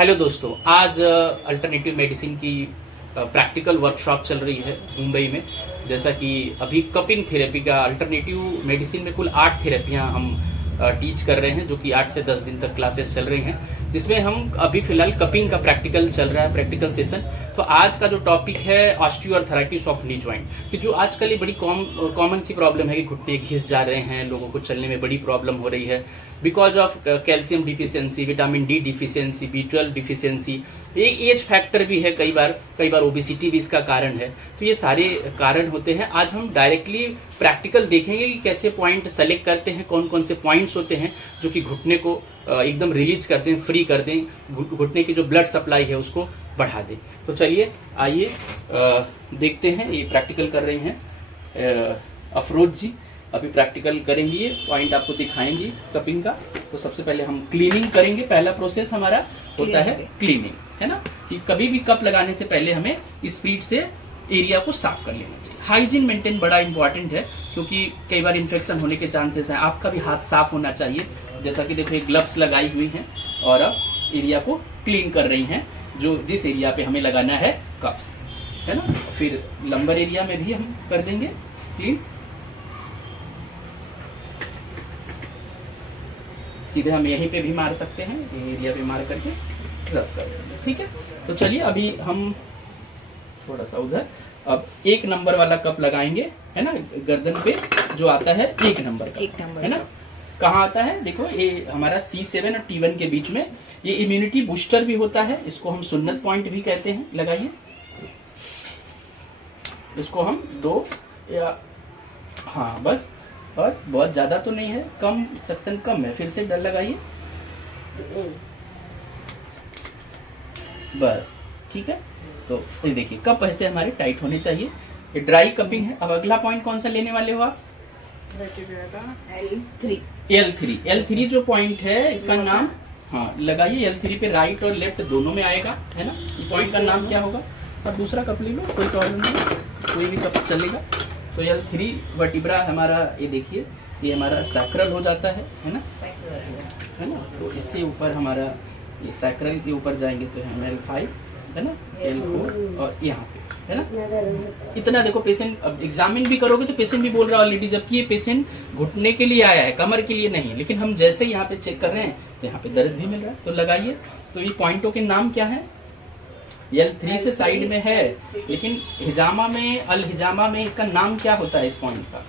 Hello दोस्तों, आज alternative medicine की प्रैक्टिकल वर्कशॉप चल रही है मुंबई में। जैसा कि अभी कपिंग थेरेपी का अल्टरनेटिव मेडिसिन में कुल 8 थेरेपियां हम टीच कर रहे हैं, जो कि 8 से 10 दिन तक क्लासेस चल रही हैं, जिसमें हम अभी फिलहाल कपिंग का प्रैक्टिकल चल रहा है, प्रैक्टिकल सेशन। तो आज का जो टॉपिक है ऑस्टियोआर्थराइटिस ऑफ नी जॉइंट, कि जो आजकल ये बड़ी कॉमन सी प्रॉब्लम है कि घुटने घिस जा रहे हैं, लोगों को चलने में बड़ी प्रॉब्लम हो रही है because of calcium deficiency, vitamin D deficiency, B12 deficiency. एक एज फैक्टर भी है, कई बार ओबेसिटी भी इसका कारण है। तो ये सारे कारण होते हैं। आज हम डायरेक्टली प्रैक्टिकल देखेंगे कि कैसे पॉइंट सेलेक्ट करते हैं, कौन कौन से पॉइंट्स होते हैं जो कि घुटने को एकदम रिलीज करते हैं, फ्री कर दें, घुटने की जो ब्लड सप्लाई है उसको बढ़ा दें। तो चलिए आइए देखते हैं। ये प्रैक्टिकल कर रही हैं अफरोज जी, अभी प्रैक्टिकल करेंगी, ये पॉइंट आपको दिखाएंगी कपिंग का। तो सबसे पहले हम क्लीनिंग करेंगे। पहला प्रोसेस हमारा होता है क्लीनिंग, है ना, कि कभी भी कप लगाने से पहले हमें स्पीड से एरिया को साफ कर लेना चाहिए। हाइजीन मेंटेन बड़ा इंपॉर्टेंट है, क्योंकि कई बार इन्फेक्शन होने के चांसेस हैं। आपका भी हाथ साफ होना चाहिए। जैसा कि देखो, ग्लव्स लगाई हुई हैं और अब एरिया को क्लीन कर रही हैं, जो जिस एरिया पे हमें लगाना है कप्स, है ना। फिर लंबर एरिया में भी हम कर देंगे क्लीन। सीधे हम यहीं पे भी मार सकते हैं, ये एरिया पे मार करके रब कर देंगे, ठीक है। तो चलिए अभी हम थोड़ा सा उधर अब 1 नंबर वाला कप लगाएंगे, है ना, गर्दन पे जो आता है 1 नंबर का, 1 नंबर, है ना। कहाँ आता है देखो, ये हमारा C7 और T1 के बीच में। ये इम्यूनिटी बूस्टर भी होता है, इसको हम सुन्नत पॉइंट भी कहते हैं। लगाइए, इसको हम 2 या हाँ बस, और बहुत ज्यादा तो नहीं है, कम सेक्शन कम है। फिर से डर लगाइए, बस ठीक है। तो ये देखिए, कप ऐसे हमारे टाइट होने चाहिए। ये ड्राई कपिंग है। अब अगला पॉइंट कौन सा लेने वाले हो आप? L3 जो पॉइंट है, इसका नाम हाँ लगाइए। L3 पे राइट और लेफ्ट दोनों में आएगा, है ना। ये पॉइंट का नाम क्या होगा? अब दूसरा कप ले लो, कोई प्रॉब्लम नहीं, कोई भी कप चलेगा। तो L3 वर्टिब्रा हमारा, ये देखिए, ये हमारा सैक्रल हो जाता है ना, है ना। तो इससे ऊपर हमारा ये सैक्रल के ऊपर जाएंगे तो हम L5, है ना, L4 और यहाँ पे, है ना। इतना देखो, पेशेंट अब एग्जामिन भी करोगे तो पेशेंट भी बोल रहा है ऑलरेडी, जबकि ये पेशेंट घुटने के लिए आया है, कमर के लिए नहीं। लेकिन हम जैसे यहाँ पे चेक कर रहे हैं तो यहाँ पे दर्द भी मिल रहा है। तो लगाइए। तो ये पॉइंटों के नाम क्या है? L3 से साइड में है, लेकिन हिजामा में, अल हिजामा में इसका नाम क्या होता है इस पॉइंट का?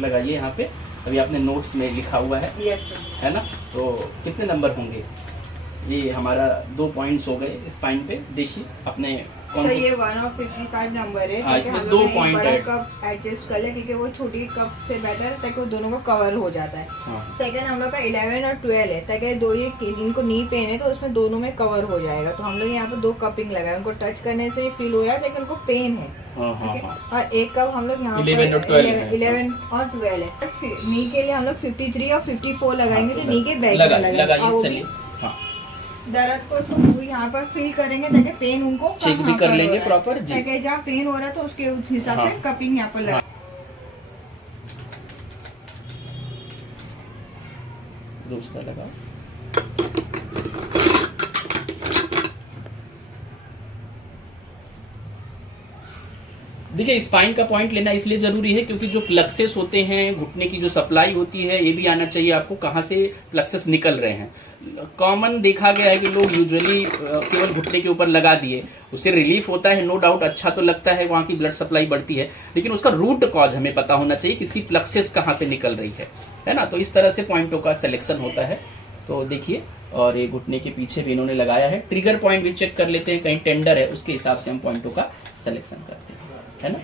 लगाइए यहाँ पे। अभी आपने नोट्स में लिखा हुआ है, है ना। तो कितने नंबर होंगे? ये हमारा 2 पॉइंट्स हो गए स्पाइन पे। देखिए अपने कौन सा, ये 1 of 55 नंबर है। इसमें 2 पॉइंट है। कप एडजस्ट कर ले, क्योंकि वो छोटी कप से बेटर है, ताकि वो दोनों को कवर हो जाता है। सेकंड हम लोग का 11 और 12 है, ताकि दो ये इनको नी पेन है, तो उसमें दोनों में कवर हो जाएगा। तो हम लोग यहाँ पे 2 कपिंग लगाए, उनको टच करने से फील हो रहा है, लेकिन उनको पेन है। और एक कप हम लोग यहाँ 11 और 12 है। नी के लिए हम लोग 53 और 54 लगाएंगे, तो नी के बैक में लगाएंगे। दर्द को इसको यहाँ पर फील करेंगे, ताकि पेन उनको चेक भी कर लेंगे प्रॉपर जी, ताकि जहाँ पेन हो रहा है तो उसके हिसाब से कपिंग यहाँ पर लगा। दूसरा लगाओ। देखिए, स्पाइन का पॉइंट लेना इसलिए जरूरी है क्योंकि जो प्लक्सेस होते हैं, घुटने की जो सप्लाई होती है, ये भी आना चाहिए आपको, कहाँ से प्लक्सेस निकल रहे हैं। कॉमन देखा गया है कि लोग यूजुअली केवल घुटने के ऊपर लगा दिए, उससे रिलीफ होता है, नो डाउट, अच्छा तो लगता है, वहाँ की ब्लड सप्लाई बढ़ती है, लेकिन उसका रूट कॉज हमें पता होना चाहिए कि इसकी प्लक्सेस कहाँ से निकल रही है ना। तो इस तरह से पॉइंटों का सिलेक्शन होता है। तो देखिए, और ये घुटने के पीछे भी इन्होंने लगाया है। ट्रिगर पॉइंट भी चेक कर लेते हैं, कहीं टेंडर है, उसके हिसाब से हम पॉइंटों का सिलेक्शन करते हैं, है ना।